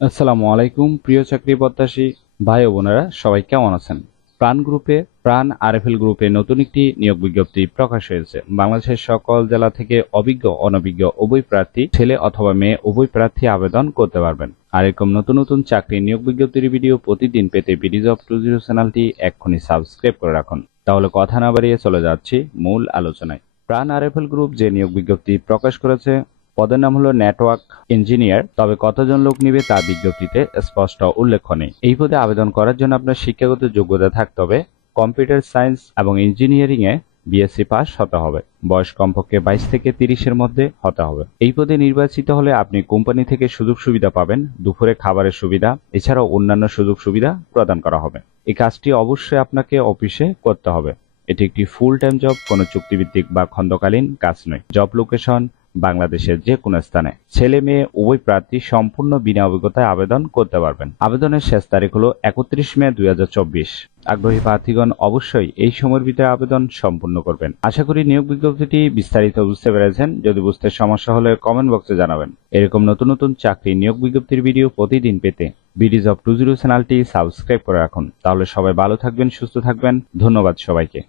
আসসালামু আলাইকুম প্রিয় চাকরি প্রত্যাশী ভাই ও বোনেরা, সবাই কেমন আছেন? প্রাণ আরএফএল গ্রুপে নতুন একটি নিয়োগ বিজ্ঞপ্তি প্রকাশ হয়েছে। বাংলাদেশের সকল জেলা থেকে অভিজ্ঞ অনভিজ্ঞ উভয় প্রার্থী, ছেলে অথবা মেয়ে উভয় প্রার্থী আবেদন করতে পারবেন। আর এরকম নতুন নতুন চাকরি নিয়োগ বিজ্ঞপ্তির ভিডিও প্রতিদিন পেতে বিডি জব 20 চ্যানেলটি এক্ষুনি সাবস্ক্রাইব করে রাখুন। তাহলে কথা না বাড়িয়ে চলে যাচ্ছি মূল আলোচনায়। প্রাণ আরএফএল গ্রুপ যে নিয়োগ বিজ্ঞপ্তি প্রকাশ করেছে, পদের নাম হলো নেটওয়ার্ক ইঞ্জিনিয়ার। তবে কতজন লোক নিবে তা বিজ্ঞপ্তিতে স্পষ্ট উল্লেখ নেই। এই পদে আবেদন করার জন্য আপনার শিক্ষাগত যোগ্যতা থাকতে হবে কম্পিউটার সায়েন্স এবং ইঞ্জিনিয়ারিং এ বিএসসি পাস হতে হবে। বয়স কমপক্ষে 22 থেকে 30-এর মধ্যে হতে হবে। এই পদে নির্বাচিত হলে আপনি কোম্পানি থেকে সুযোগ সুবিধা পাবেন, দুপুরে খাবারের সুবিধা, এছাড়াও অন্যান্য সুযোগ সুবিধা প্রদান করা হবে। এই কাজটি অবশ্যই আপনাকে অফিসে করতে হবে। এটি একটি ফুল টাইম জব, কোনো চুক্তিভিত্তিক বা খণ্ডকালীন কাজ নয়। জব লোকেশন বাংলাদেশের যে কোনো স্থানে। ছেলে মেয়ে উভয় প্রার্থী সম্পূর্ণ বিনা অভিজ্ঞতায় আবেদন করতে পারবেন। আবেদনের শেষ তারিখ হলো 31 মে 2024। আগ্রহী প্রার্থীগণ অবশ্যই এই সময়ের ভিতরে আবেদন সম্পূর্ণ করবেন। আশা করি নিয়োগ বিজ্ঞপ্তিটি বিস্তারিত বুঝতে পেরেছেন। যদি বুঝতে সমস্যা হলে কমেন্ট বক্সে জানাবেন। এরকম নতুন নতুন চাকরি নিয়োগ বিজ্ঞপ্তির ভিডিও প্রতিদিন পেতে বিডি জব 20 চ্যানেলটি সাবস্ক্রাইব করে রাখুন। তাহলে সবাই ভালো থাকবেন, সুস্থ থাকবেন। ধন্যবাদ সবাইকে।